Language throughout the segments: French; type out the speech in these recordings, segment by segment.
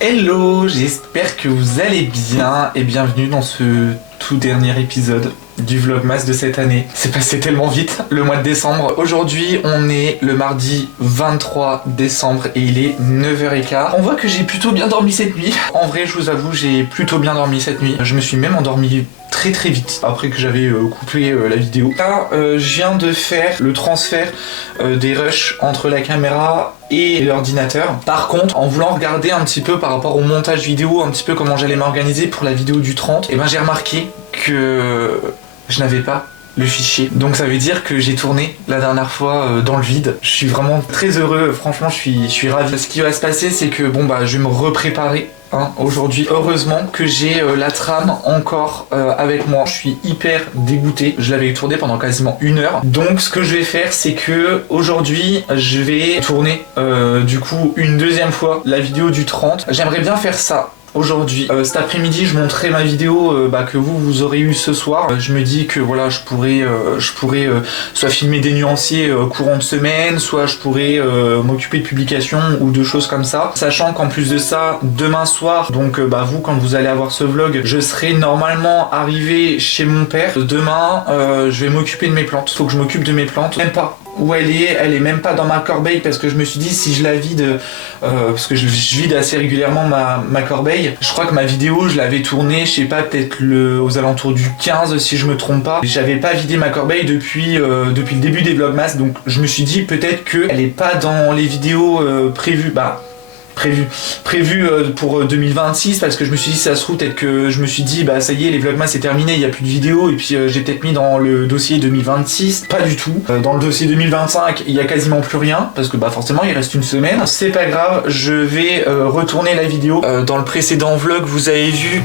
Hello, j'espère que vous allez bien et bienvenue dans ce tout dernier épisode du vlogmas de cette année. C'est passé tellement vite, le mois de décembre. Aujourd'hui, on est le mardi 23 décembre et il est 9h15. On voit que j'ai plutôt bien dormi cette nuit. En vrai, je vous avoue, j'ai plutôt bien dormi cette nuit. Je me suis même endormi très vite après que j'avais coupé la vidéo. Là, je viens de faire le transfert des rushs entre la caméra et l'ordinateur. Par contre, en voulant regarder un petit peu par rapport au montage vidéo, un petit peu comment j'allais m'organiser pour la vidéo du 30, et ben j'ai remarqué que je n'avais pas le fichier. Donc ça veut dire que j'ai tourné la dernière fois dans le vide. Je suis vraiment très heureux, franchement je suis ravi. Ce qui va se passer, c'est que bon bah je vais me repréparer aujourd'hui. Heureusement que j'ai la trame encore avec moi. Je suis hyper dégoûté. Je l'avais tourné pendant quasiment 1 heure. Donc ce que je vais faire, c'est que aujourd'hui je vais tourner du coup une deuxième fois la vidéo du 30. J'aimerais bien faire ça aujourd'hui. Cet après-midi, je montrerai ma vidéo que vous aurez eu ce soir. Je me dis que voilà, je pourrais soit filmer des nuanciers courant de semaine, soit je pourrais m'occuper de publications ou de choses comme ça. Sachant qu'en plus de ça, demain soir, donc vous, quand vous allez avoir ce vlog, je serai normalement arrivé chez mon père. Demain, je vais m'occuper de mes plantes. Faut que je m'occupe de mes plantes. Même pas où elle est même pas dans ma corbeille, parce que je me suis dit si je la vide, parce que je vide assez régulièrement ma corbeille. Je crois que ma vidéo je l'avais tournée, je sais pas, peut-être aux alentours du 15 si je me trompe pas. J'avais pas vidé ma corbeille depuis le début des vlogmas, donc je me suis dit peut-être qu'elle est pas dans les vidéos prévues. Prévu pour 2026, parce que je me suis dit ça se trouve peut-être que je me suis dit ça y est, les vlogmas c'est terminé, il n'y a plus de vidéos, et puis j'ai peut-être mis dans le dossier 2026. Pas du tout. Dans le dossier 2025 il y a quasiment plus rien, parce que forcément il reste une semaine. C'est pas grave, je vais retourner la vidéo. Dans le précédent vlog vous avez vu,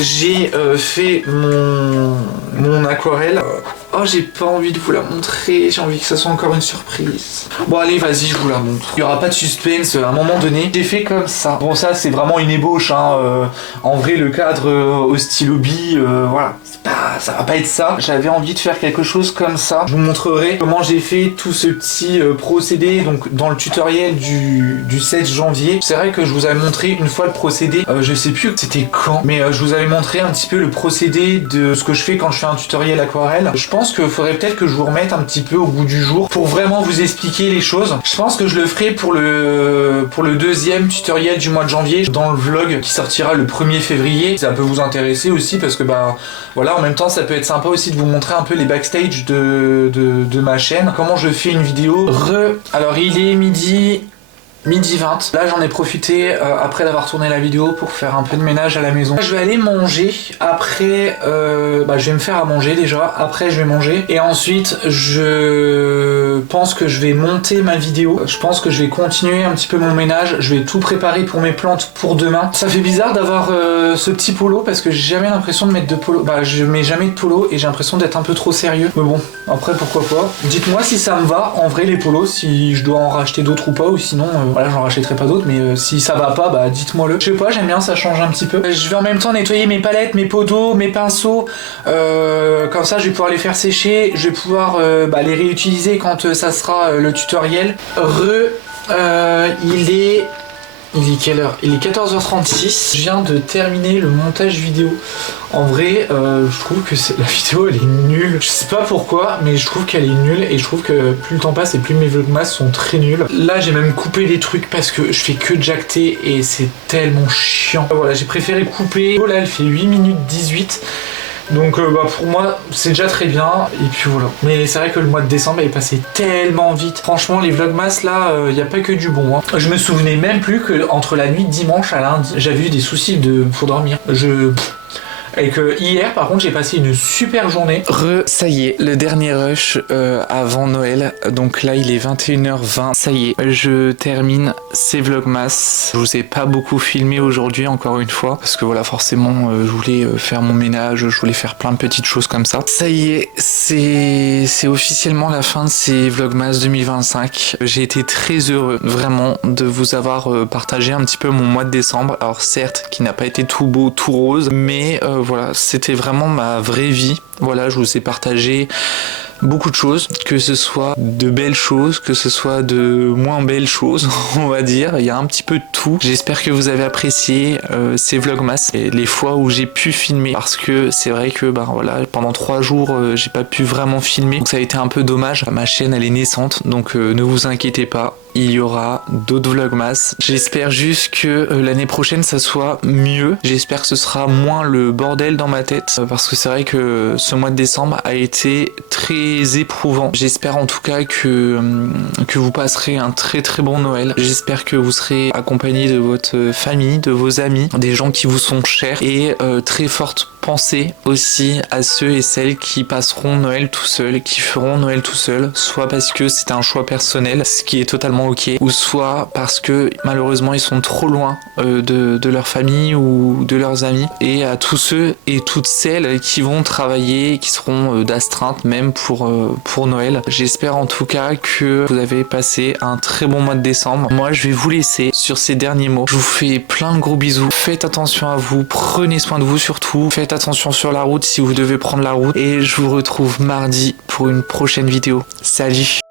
j'ai fait mon aquarelle. Oh, j'ai pas envie de vous la montrer, j'ai envie que ça soit encore une surprise. Bon allez, vas-y, je vous la montre. Il y aura pas de suspense à un moment donné. J'ai fait comme ça. Bon, ça c'est vraiment une ébauche, en vrai, le cadre au stylo bille, voilà, ça va pas être ça. J'avais envie de faire quelque chose comme ça. Je vous montrerai comment j'ai fait tout ce petit procédé, donc dans le tutoriel du 16 janvier. C'est vrai que je vous avais montré une fois le procédé, je sais plus c'était quand, mais je vous avais montré un petit peu le procédé de ce que je fais quand je fais un tutoriel aquarelle. Je pense qu'il faudrait peut-être que je vous remette un petit peu au goût du jour pour vraiment vous expliquer les choses. Je pense que je le ferai pour le deuxième tutoriel du mois de janvier, dans le vlog qui sortira le 1er février. Ça peut vous intéresser aussi, parce que voilà, en même temps ça peut être sympa aussi de vous montrer un peu les backstage de ma chaîne, comment je fais une vidéo. Alors il est midi 20. Là j'en ai profité après d'avoir tourné la vidéo pour faire un peu de ménage à la maison. Je vais aller manger. Après je vais me faire à manger déjà. Après je vais manger. Et ensuite je pense que je vais monter ma vidéo. Je pense que je vais continuer un petit peu mon ménage. Je vais tout préparer pour mes plantes pour demain. Ça fait bizarre d'avoir ce petit polo, parce que j'ai jamais l'impression de mettre de polo. Je mets jamais de polo et j'ai l'impression d'être un peu trop sérieux. Mais bon, après pourquoi pas. Dites-moi si ça me va en vrai les polos, si je dois en racheter d'autres ou pas, ou sinon voilà, j'en rachèterai pas d'autres, mais si ça va pas, dites-moi-le. Je sais pas, j'aime bien, ça change un petit peu. Je vais en même temps nettoyer mes palettes, mes pots d'eau, mes pinceaux, comme ça je vais pouvoir les faire sécher, je vais pouvoir les réutiliser quand ça sera le tutoriel. Il est quelle heure? Il est 14h36. Je viens de terminer le montage vidéo. En vrai, je trouve que la vidéo elle est nulle. Je sais pas pourquoi, mais je trouve qu'elle est nulle, et je trouve que plus le temps passe et plus mes vlogmas sont très nuls. Là, j'ai même coupé des trucs parce que je fais que jacter et c'est tellement chiant. Voilà, j'ai préféré couper. Là, elle fait 8 minutes 18. Donc pour moi c'est déjà très bien, et puis voilà. Mais c'est vrai que le mois de décembre est passé tellement vite. Franchement les vlogmas là, y a pas que du bon. Je me souvenais même plus que entre la nuit de dimanche à lundi, j'avais eu des soucis pour dormir. Et que hier par contre j'ai passé une super journée. Ça y est, le dernier rush avant Noël. Donc là il est 21h20. Ça y est, je termine ces vlogmas. Je vous ai pas beaucoup filmé aujourd'hui, encore une fois, parce que voilà, forcément je voulais faire mon ménage, je voulais faire plein de petites choses comme ça. Ça y est, c'est officiellement la fin de ces vlogmas 2025. J'ai été très heureux vraiment de vous avoir partagé un petit peu mon mois de décembre. Alors certes qui n'a pas été tout beau, tout rose, mais voilà, c'était vraiment ma vraie vie. Voilà, je vous ai partagé beaucoup de choses, que ce soit de belles choses, que ce soit de moins belles choses, on va dire. Il y a un petit peu de tout. J'espère que vous avez apprécié ces vlogmas et les fois où j'ai pu filmer, parce que c'est vrai que voilà, pendant 3 jours j'ai pas pu vraiment filmer, donc ça a été un peu dommage. Ma chaîne elle est naissante, donc ne vous inquiétez pas, il y aura d'autres vlogmas. J'espère juste que l'année prochaine ça soit mieux. J'espère que ce sera moins le bordel dans ma tête, parce que c'est vrai que ce mois de décembre a été très éprouvant. J'espère en tout cas que vous passerez un très très bon Noël. J'espère que vous serez accompagné de votre famille, de vos amis, des gens qui vous sont chers, et très forte pensée aussi à ceux et celles qui passeront Noël tout seuls, qui feront Noël tout seuls, soit parce que c'est un choix personnel, ce qui est totalement ok, ou soit parce que malheureusement ils sont trop loin de leur famille ou de leurs amis. Et à tous ceux et toutes celles qui vont travailler, qui seront d'astreinte même pour Noël, j'espère en tout cas que vous avez passé un très bon mois de décembre. Moi je vais vous laisser sur ces derniers mots. Je vous fais plein de gros bisous, faites attention à vous, prenez soin de vous surtout, faites attention sur la route si vous devez prendre la route, et je vous retrouve mardi pour une prochaine vidéo. Salut!